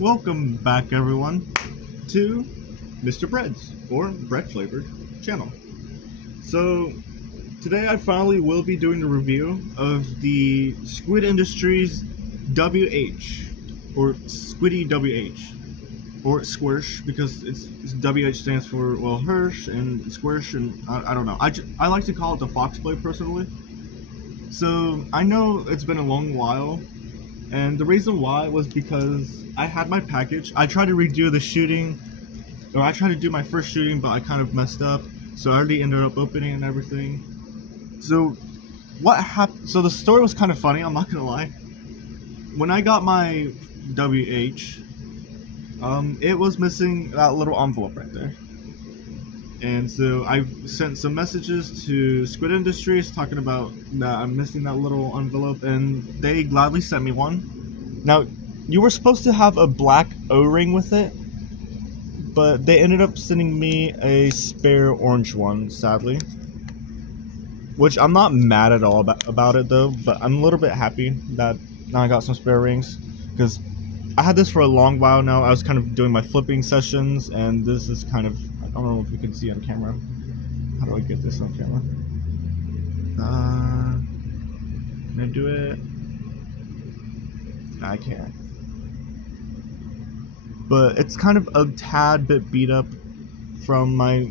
Welcome back, everyone, to Mr. Bread's or Bread Flavored channel. So, today I finally will be doing the review of the Squid Industries WH or Squiddy WH or Squirsh because it's WH stands for, well, Hirsch and Squirsh, and I don't know. I like to call it the Foxblade personally. So, I know it's been a long while. And the reason why was because I had my package. I tried to redo the shooting, or I tried to do my first shooting, but I kind of messed up. So I already ended up opening and everything. So what happened? So the story was kind of funny. I'm not gonna lie. When I got my WH, it was missing that little envelope right there. And so I sent some messages to Squid Industries talking about that I'm missing that little envelope, and they gladly sent me one. Now, you were supposed to have a black O-ring with it, but they ended up sending me a spare orange one, sadly. Which I'm not mad at all about it though, but I'm a little bit happy that now I got some spare rings, because I had this for a long while now. I was kind of doing my flipping sessions, and this is kind of, I don't know if you can see on camera. How do I get this on camera? Can I do it? I can't. But it's kind of a tad bit beat up from my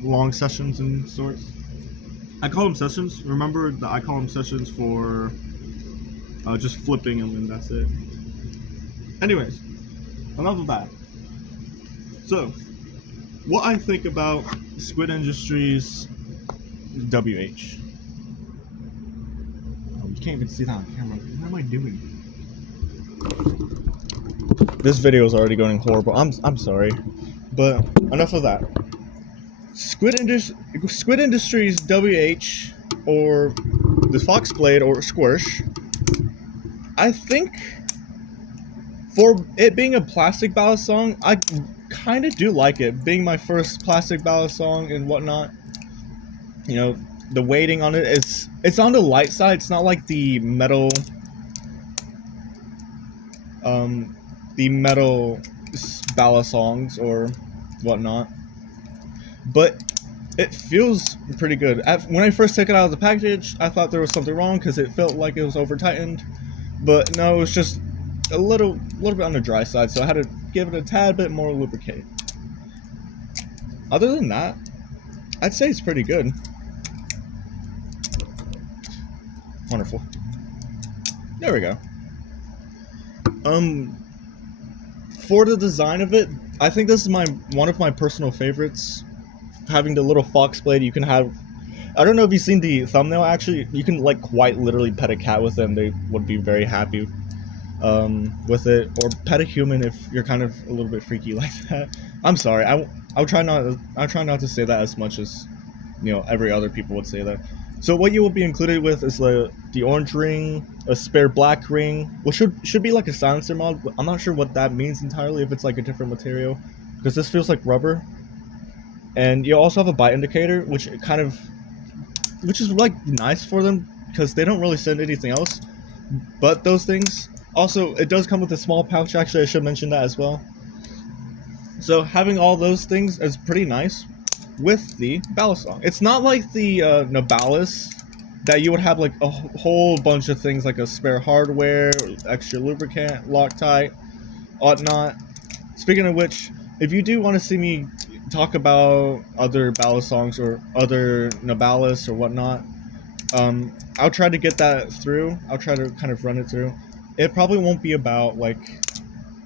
long sessions and sorts. I call them sessions. Remember that I call them sessions for just flipping them, and that's it. Anyways, enough of that. So, what I think about Squid Industries WH. Oh, you can't even see that on camera. What am I doing? This video is already going horrible. I'm sorry, but enough of that. Squid Industries WH, or the Foxblade or Squirsh, I think for it being a plastic ballad song, I kind of do like it. Being my first plastic ballad song and whatnot, you know, the weighting on it, it's on the light side. It's not like the metal ballad songs or whatnot, but it feels pretty good. When I first took it out of the package, I thought there was something wrong because it felt like it was over tightened, but no, it was just a little bit on the dry side, so I had to give it a tad bit more lubricate. Other than that, I'd say it's pretty good. Wonderful. There we go. For the design of it, I think this is one of my personal favorites. Having the little fox blade, you can have, I don't know if you've seen the thumbnail, actually, you can like quite literally pet a cat with them. They would be very happy with it, or pet a human if you're kind of a little bit freaky like that. I'm sorry, I'll try not to say that as much as, you know, every other people would say that. So what you will be included with is the orange ring, a spare black ring, which should be like a silencer mod. I'm not sure what that means entirely, if it's like a different material, because this feels like rubber. And you also have a bite indicator, which is like nice for them because they don't really send anything else but those things. Also, it does come with a small pouch. Actually, I should mention that as well. So having all those things is pretty nice with the ballad song. It's not like the Nobalis that you would have like a whole bunch of things like a spare hardware, extra lubricant, Loctite, whatnot. Speaking of which, if you do want to see me talk about other ballad songs or other Nobalis or whatnot, I'll try to get that through. I'll try to kind of run it through. It probably won't be about like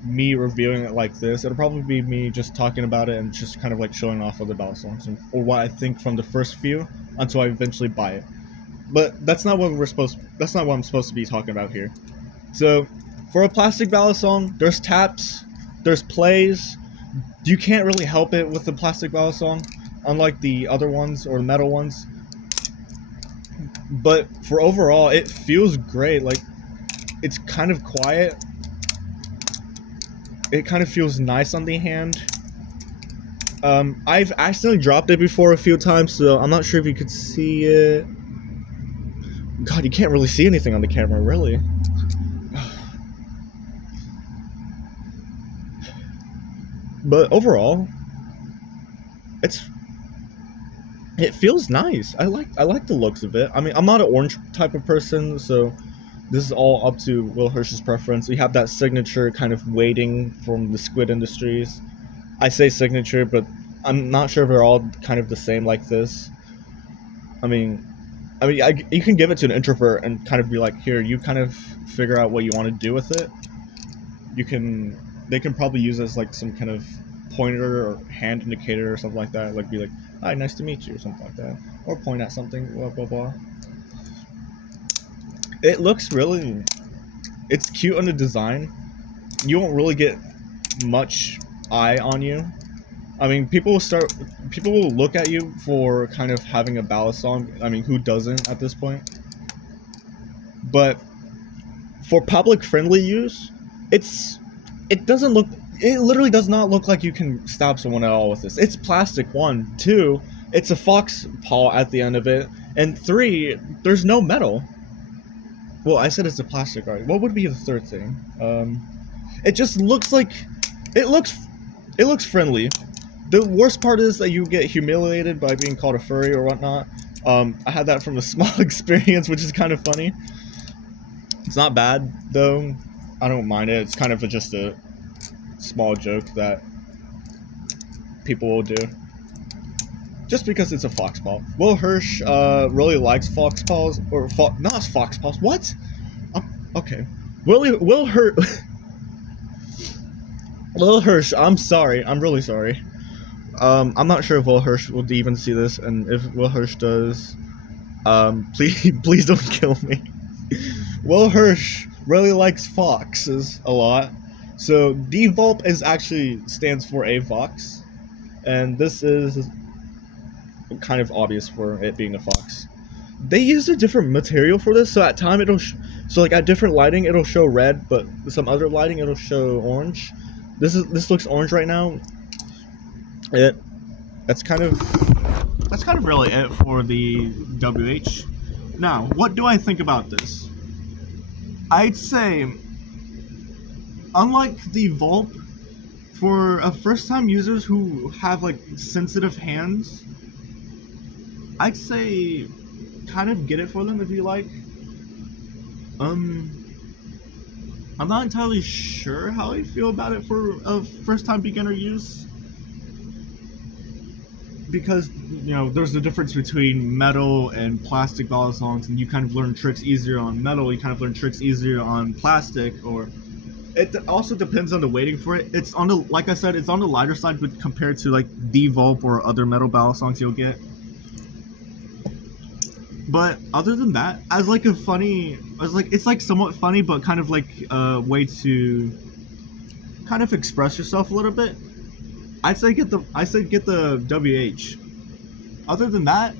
me reviewing it like this. It'll probably be me just talking about it and just kind of like showing off other ballad songs or what I think from the first few until I eventually buy it. But that's not what I'm supposed to be talking about here. So for a plastic ballad song, there's taps, there's plays. You can't really help it with the plastic ballad song, unlike the other ones or metal ones. But for overall, it feels great. Like, it's kind of quiet. It kind of feels nice on the hand. I've accidentally dropped it before a few times, so I'm not sure if you could see it. God, you can't really see anything on the camera, really. But overall, it's it feels nice. I like the looks of it. I mean, I'm not an orange type of person, so this is all up to Will Hirsch's preference. We have that signature kind of weighting from the Squid Industries. I say signature, but I'm not sure if they're all kind of the same like this. I mean, you can give it to an introvert and kind of be like, here, you kind of figure out what you want to do with it. They can probably use it as like some kind of pointer or hand indicator or something like that. Like be like, hi, nice to meet you, or something like that, or point at something, blah blah blah. It looks really, it's cute on the design. You won't really get much eye on you. I mean, people will look at you for kind of having a ballad song. I mean, who doesn't at this point? But for public friendly use, it doesn't look, it literally does not look like you can stab someone at all with this. It's plastic, 1. 2, it's a fox paw at the end of it, and 3, there's no metal. Well, I said it's a plastic, right? What would be the third thing? It just looks like it looks friendly. The worst part is that you get humiliated by being called a furry or whatnot. I had that from a small experience, which is kind of funny. It's not bad though. I don't mind it. It's kind of just a small joke that people will do. Just because it's a fox paw. Will Hirsch really likes fox paws, or not fox paws. What? Okay. Will Hirsch. Will Hirsch. I'm sorry. I'm really sorry. I'm not sure if Will Hirsch will even see this, and if Will Hirsch does, please don't kill me. Will Hirsch really likes foxes a lot, so Devulp is actually stands for a fox, and this is kind of obvious for it being a fox. They used a different material for this, so at time it'll so like at different lighting it'll show red, but some other lighting it'll show orange. This looks orange right now. That's kind of really it for the WH. Now, what do I think about this? I'd say, unlike the Vulp, for first-time users who have like sensitive hands, I'd say kind of get it for them if you like. I'm not entirely sure how I feel about it for a first-time beginner use, because you know there's a difference between metal and plastic ballad songs, and you kind of learn tricks easier on metal, you kind of learn tricks easier on plastic, or it also depends on the weighting for it. It's on the, like I said, it's on the lighter side compared to like Devulp or other metal ballad songs you'll get. But other than that, it's like somewhat funny, but kind of like a way to kind of express yourself a little bit. I say get the WH. Other than that,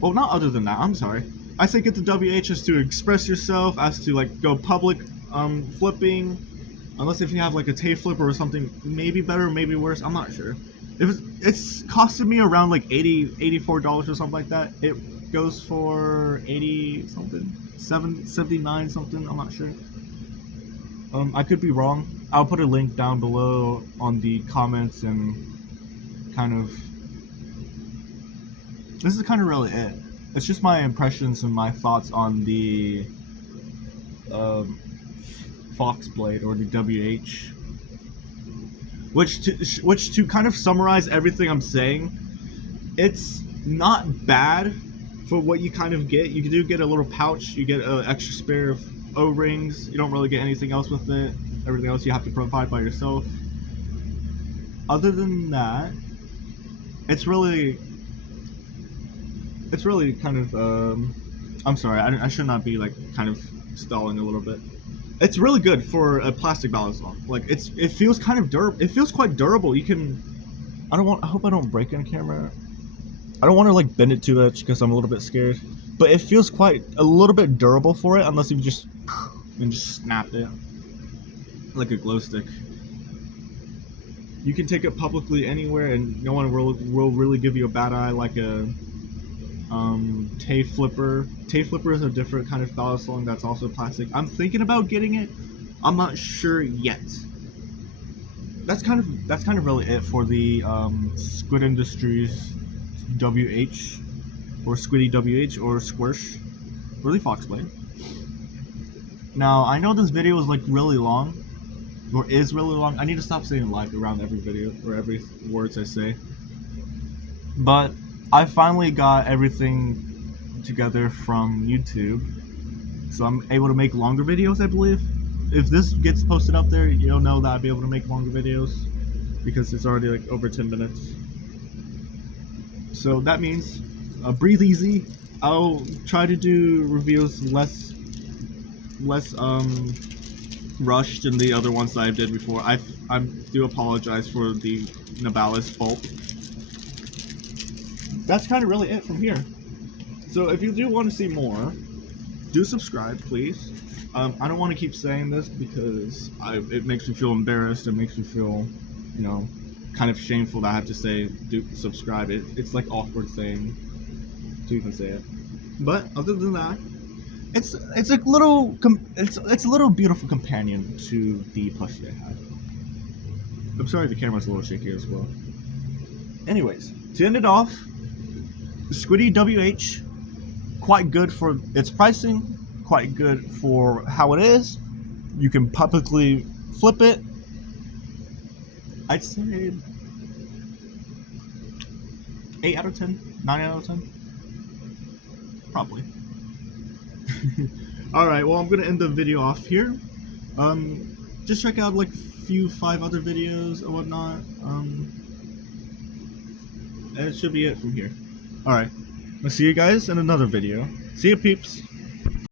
well, not other than that. I'm sorry. I say get the WH as to express yourself, as to like go public flipping, unless if you have like a tape flipper or something, maybe better, maybe worse. I'm not sure. It's costed me around like $84 or something like that. It goes for 80 something, 79 something. I'm not sure. I could be wrong. I'll put a link down below on the comments, and kind of this is kind of really it. It's just my impressions and my thoughts on the Fox Blade or the WH. Which to kind of summarize everything I'm saying, it's not bad for what you kind of get. You do get a little pouch, you get an extra spare of O-rings. You don't really get anything else with it. Everything else you have to provide by yourself. Other than that, it's really kind of I'm sorry, I should not be like kind of stalling a little bit. It's really good for a plastic ballad song. Like it feels kind of durable. It feels quite durable. You can. I hope I don't break in camera. I don't want to like bend it too much because I'm a little bit scared. But it feels quite a little bit durable for it, unless you just snap it like a glow stick. You can take it publicly anywhere, and no one will really give you a bad eye like a Tay Flipper. Tay Flipper is a different kind of ballad song that's also plastic. I'm thinking about getting it. I'm not sure yet. that's kind of really it for the Squid Industries WH, or Squiddy WH, or Squish, really Foxblade. Now I know this video is like really long, or is really long. I need to stop saying like around every video or every words I say. But I finally got everything together from YouTube, so I'm able to make longer videos, I believe. If this gets posted up there, you'll know that I'll be able to make longer videos, because it's already like over 10 minutes. So that means breathe easy. I'll try to do reviews less rushed than the other ones that I did before. I do apologize for the Nabala's fault. That's kind of really it from here. So if you do want to see more, do subscribe, please. I don't want to keep saying this because it makes me feel embarrassed. It makes me feel, you know, kind of shameful that I have to say do subscribe. It's like awkward saying to even say it. But other than that, it's a little it's a little beautiful companion to the plushie I have. I'm sorry the camera's a little shaky as well. Anyways, to end it off, Squiddy WH, quite good for its pricing, quite good for how it is. You can publicly flip it. I'd say 8 out of 10, 9 out of 10, probably. Alright, well, I'm gonna end the video off here. Just check out like 5 other videos or whatnot. And it should be it from here. Alright, I'll see you guys in another video. See you, peeps.